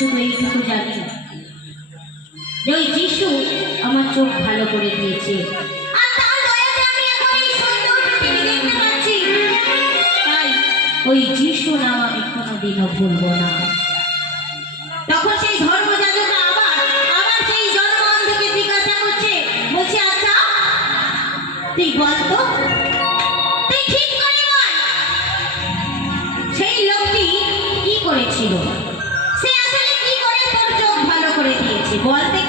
শুধু এইটুকু জানি যে ওই যিশু আমার চোখ ভালো করে দিয়েছে, আর তার দয়াতে আমি এখন এই সুন্দর পৃথিবী দেখতে পাচ্ছি। তাই ওই যিশু নাম আমি কোনোদিনও ভুলবো না। তখন সেই ধর্মযাজক আবার সেই জন্ম অন্ধকে জিজ্ঞাসা করছে, বলছে আচ্ছা তুই বলতো, তুই ঠিক করে বল সেই লোকটি কি করেছিল, সে আসলে কি করে তোর চোখ ভালো করে দিয়েছে, বলতে